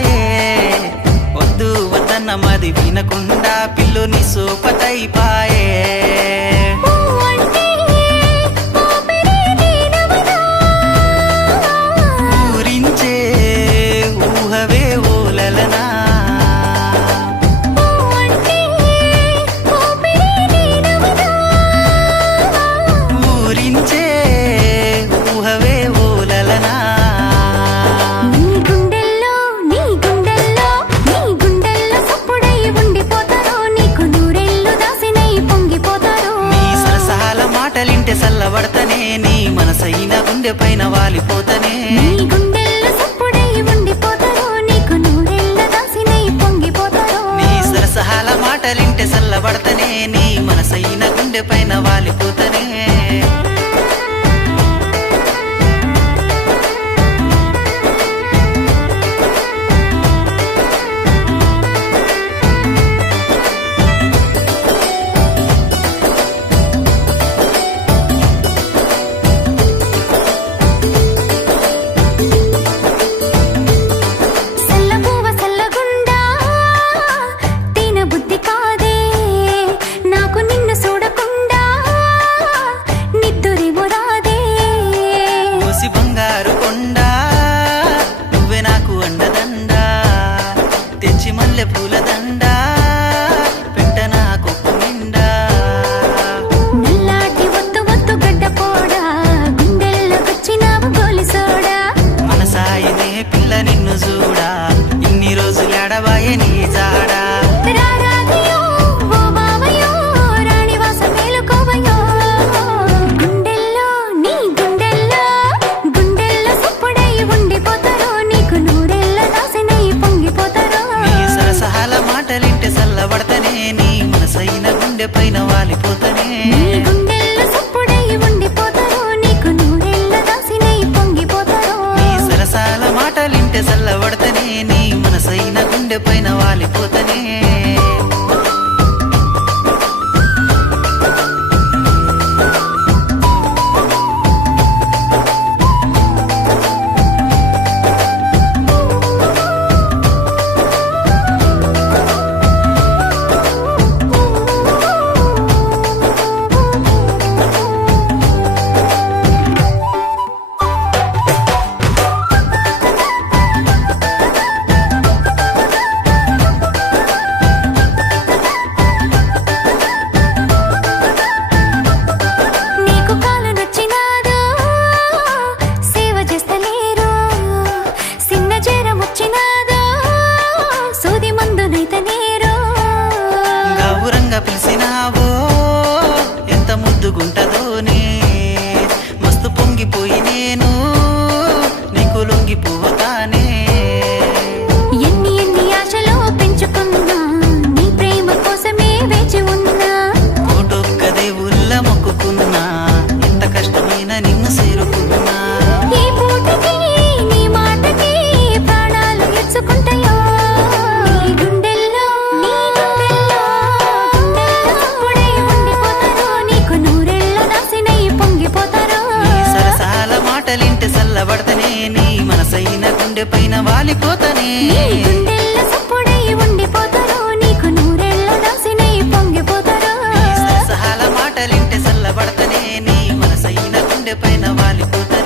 పాయే వద్దు వద్దన్న మది వినకుండా పిల్లుని సోపతై పాయే ఊరించే ఊహవే ఓలలనా ఊరించే ఊహవే ఓలలనా మాటలింటే సల్లబడతనే నీ మనసైన గుండె పైన వాలిపోతనే నీ సరసహాల మాటలింటే సల్లబడతనే నీ మనసైన గుండె పైన వాలిపోతనే బంగారు కొండ నువ్వే నాకు అండదండ తెచ్చి మల్లె పూల దండ పెట్ట నా కొప్పు నిండా నల్లాటి ఒత్తు ఒత్తు గడ్డ పోడా గుండెల్లో వచ్చినావు గోలి సోడా మనసాయనే పిల్ల నిన్ను చూడా ఇన్ని రోజులు ఎడబాయే నీ జాడా మాటలింటే సల్లబడతనే నీ మనసైన గుండె పైన వాలిపోతనే నీ సరసాల మాటలింటే సల్లబడతనే నీ మనసైన గుండె పైన వాలిపోతనే పిలిసినావో ఎంత ముద్దుగుంటదోనే మస్తు పొంగిపోయి నేను నీకు లొంగిపోతానే ఎన్ని ఎన్ని ఆశలో పెంచుకున్నా నీ ప్రేమ కోసమే వేచి ఉన్నా కోటొక్క దేవుళ్ళ మొక్కుకున్నా ఎంత కష్టమైన నిన్ను చేరుకున్నా ఈ పూటకి నీ మాటకి ప్రాణాలు ఎచ్చుకుంటాయో మాటలింటే సల్లబడతనే నీ మనసైన గుండె పైన వాలిపోతనే సహాల మాటలింటే సల్లబడతనే నీ మనసైన గుండె పైన వాలిపోతనే